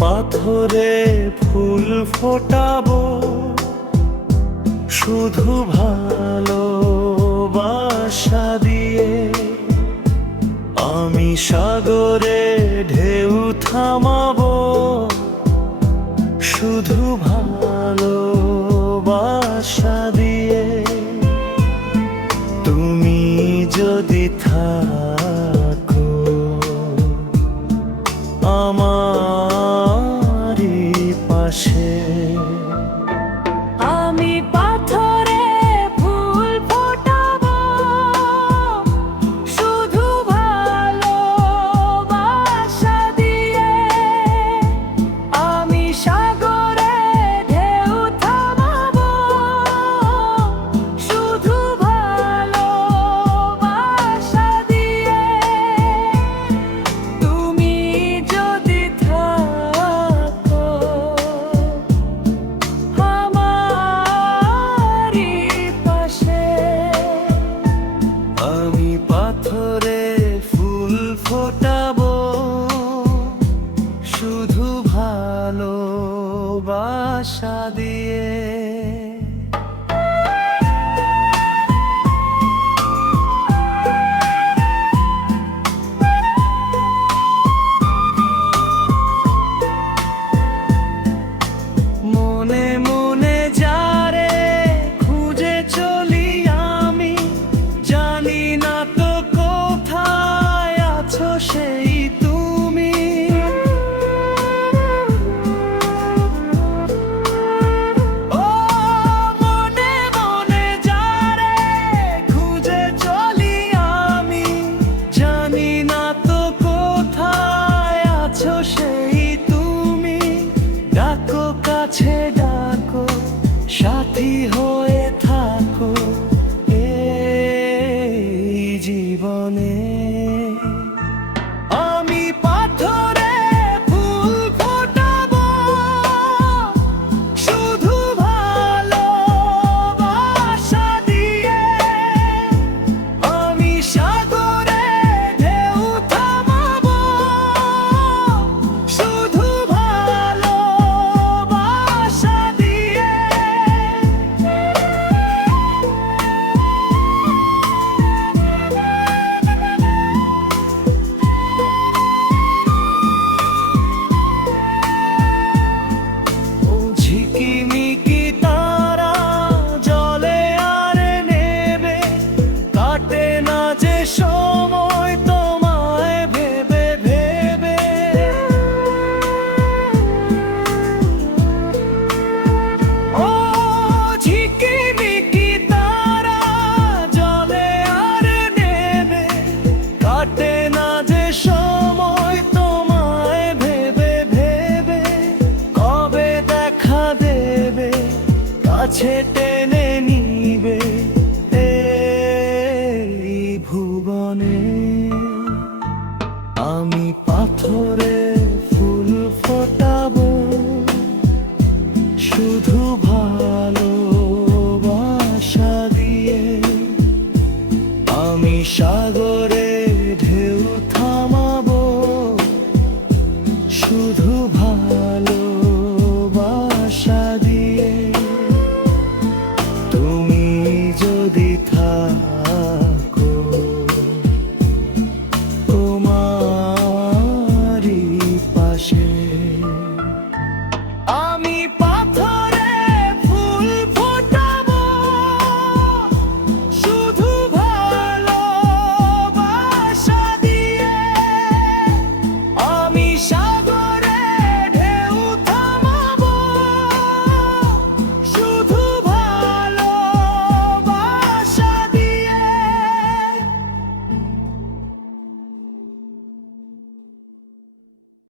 পাথরে ফুল ফোটাবো শুধু ভালোবাসা দিয়ে। আমি সাগরে ঢেউ থামাবো শুধু ভালোবাসা দিয়ে। তুমি যদি থাকো আমারই পাশে, আমি পাথরে ফুল ফোটাবো শুধু ভালোবাসা দিয়ে। আমি সাগরে ঢেউ থামাবো শুধু ভালোবাসা দিয়ে। তুমি যদি থাকো আমারই পাশে, আমি পাথরে ফুল ফোটাবো শুধু ভালোবাসা দিয়ে। মনে মনে যারে খুঁজে চলি আমি, জানি না তো কোথায় আছো সেই তুমি। ও মনে মনে যারে খুঁজে চলি আমি, জানি না তো কোথায় আছো সেই তুমি। ডাকো কাছে ডাকো, সাথী হয়ে থাকো এই জীবনে। আমি পাথরে ফুল ফোটাবো শুধু ভালোবাসা দিয়ে। আমি সাগরে ঢেউ থামাবো শুধু ভালোবাসা দিয়ে। ও ঝিকিমিকি তারা জলে আর নেবে, কাটে না যে সময় তোমায় ভেবে ভেবে। ও ঝিকিমিকি তারা জলে আর নেবে, কাটে না যে সময় তোমায় ভেবে ভেবে। কবে দেখা দেবে, কাছে টেনে নিবে এই ভুবনে। আমি পাথরে ফুল ফোটাবো শুধু ভালোবাসা দিয়ে। আমি সাগরে